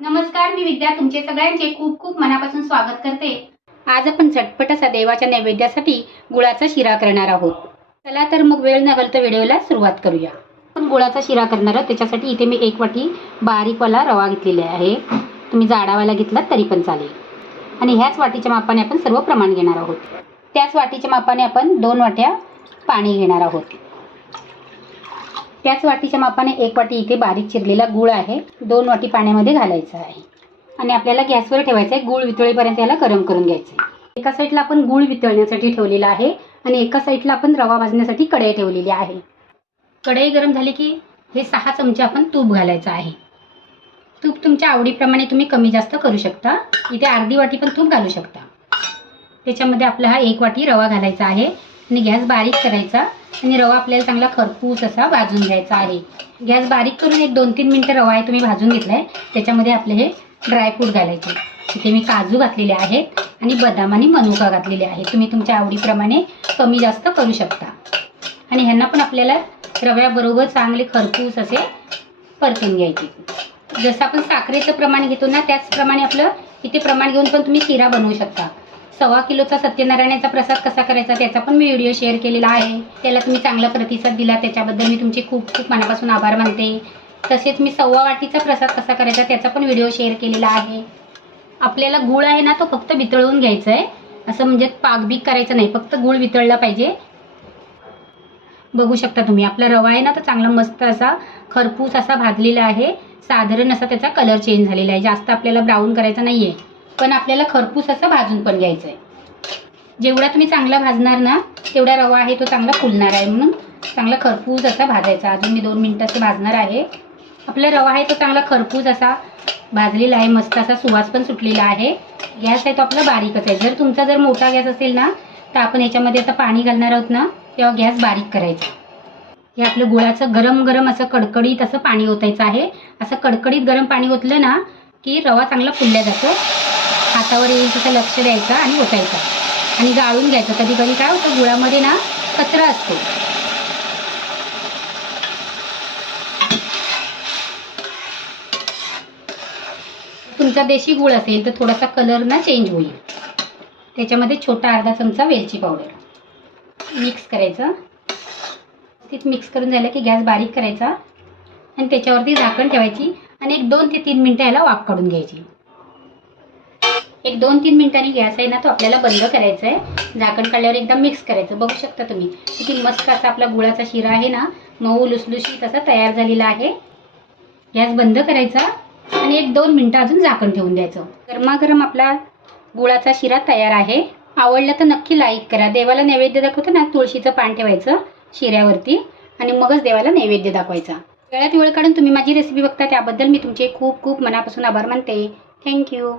नमस्कार मी विद्या. तुमचे सगळ्यांचे खूप खूप मनापासून स्वागत करते. आज आपण झटपट असा देवाच्या नैवेद्यासाठी गुळाचा शिरा करणार आहोत. चला तर मग वेळ न घालता व्हिडिओला सुरुवात करूया. आपण गुळाचा शिरा करणार आहोत. त्याच्यासाठी इथे मी एक वाटी बारीकवाला रवा घेतलेला आहे. तुम्ही जाडावाला घेतला तरी पण चालेल. आणि ह्याच वाटीच्या मापाने आपण सर्व प्रमाण घेणार आहोत. त्याच वाटीच्या मापाने आपण दोन वाट्या पाणी घेणार आहोत. त्याच वाटीच्या मापाने एक वाटी इथे बारीक चिरलेला गूळ आहे. दोन वाटी पाण्यामध्ये घालायचा आहे. आणि आपल्याला गॅसवर ठेवायचं आहे गूळ वितळेपर्यंत याला गरम करून घ्यायचं आहे एका साईडला आपण गूळ वितळण्यासाठी ठेवलेला आहे आणि एका साईडला आपण रवा भाजण्यासाठी कढई ठेवलेली आहे. कढई गरम झाली की हे सहा चमचे आपण तूप घालायचं आहे. तूप तुमच्या आवडीप्रमाणे तुम्ही कमी जास्त करू शकता. इथे अर्धी वाटी पण तूप घालू शकता. त्याच्यामध्ये आपला हा एक वाटी रवा घालायचा आहे. आणि गॅस बारीक करायचा आणि रवा आपल्याला चांगला खरपूस असा भाजून घ्यायचा आहे. गॅस बारीक करून एक दोन तीन मिनटं रवा आहे तुम्ही भाजून घेतलाय. त्याच्यामध्ये आपले हे ड्रायफ्रूट घालायचे. इथे मी काजू घातलेले आहेत आणि बदाम आणि मनुका घातलेले आहेत. तुम्ही तुमच्या आवडीप्रमाणे कमी जास्त करू शकता. आणि ह्यांना पण आपल्याला रव्याबरोबर चांगले खरपूस असे परतून घ्यायचे. जसं आपण साखरेचं प्रमाण घेतो ना त्याचप्रमाणे आपलं इथे प्रमाण घेऊन पण तुम्ही शिरा बनवू शकता. सव्वा किलोचा सत्यनारायणाचा प्रसाद कसा करायचा त्याचा पण मी व्हिडिओ शेअर केलेला आहे. त्याला तुम्ही चांगला प्रतिसाद दिला त्याच्याबद्दल मी तुमचे खूप खूप मनापासून आभार मानते. तसेच मी सव्वा वाटीचा प्रसाद कसा करायचा त्याचा पण व्हिडिओ शेअर केलेला आहे. आपल्याला गुळ आहे ना तो फक्त वितळवून घ्यायचा आहे असं म्हणजे पाकबीक करायचं नाही फक्त गुळ वितळला पाहिजे. बघू शकता तुम्ही आपला रवा आहे ना तो चांगला मस्त असा खरपूस असा भाजलेला आहे. साधारण असा त्याचा कलर चेंज झालेला आहे. जास्त आपल्याला ब्राऊन करायचा नाही आहे पण आपल्याला खरपूस असं भाजून पण घ्यायचं आहे जेवढा तुम्ही चांगला भाजणार ना तेवढा रवा आहे तो चांगला फुलणार आहे. म्हणून चांगला खरपूस असा भाजायचा. अजून मी दोन मिनटाचं असं भाजणार आहे. आपला रवा आहे तो चांगला खरपूस असा भाजलेला आहे मस्त असा सुवास पण सुटलेला आहे. गॅस आहे तो आपला बारीकच आहे. जर तुमचा जर मोठा गॅस असेल ना तर आपण याच्यामध्ये आता पाणी घालणार आहोत ना तेव्हा गॅस बारीक करायचा. हे आपलं गुळाचं गरम गरम असं कडकडीत असं पाणी ओतायचं आहे. असं कडकडीत गरम पाणी ओतलं ना की रवा चांगला फुलल्या जातो. हातावर येईल तसं लक्ष द्यायचं आणि ओतायचं. आणि गाळून घ्यायचं. कधी कधी काय होतं गुळामध्ये ना कचरा असतो. तुमचा देशी गुळ असेल तर थोडासा कलर ना चेंज होईल. त्याच्यामध्ये छोटा अर्धा चमचा वेलची पावडर मिक्स करायचं. तिथ मिक्स करून झालं की गॅस बारीक करायचा. आणि त्याच्यावरती झाकण ठेवायची. आणि एक दोन ते तीन मिनटं याला वाफ काढून घ्यायची. एक दोन तीन मिनिटांनी गॅस आहे ना तो आपल्याला बंद करायचा आहे. झाकण काढल्यावर एकदा मिक्स करायचं. बघू शकता तुम्ही. किती मस्त असा आपला गुळाचा शिरा आहे ना. मऊ लुसलुशीत असा तयार झालेला आहे. गॅस बंद करायचा आणि एक दोन मिनटं अजून झाकण ठेवून द्यायचं. गरमागरम आपला गुळाचा शिरा तयार आहे. आवडला तर नक्की लाईक करा. देवाला नैवेद्य दाखवतो ना तुळशीचं पान ठेवायचं शिऱ्यावरती आणि मगच देवाला नैवेद्य दाखवायचा. वेळात वेळ काढून तुम्ही माझी रेसिपी बघता त्याबद्दल मी तुमचे खूप खूप मनापासून आभार मानते. थँक्यू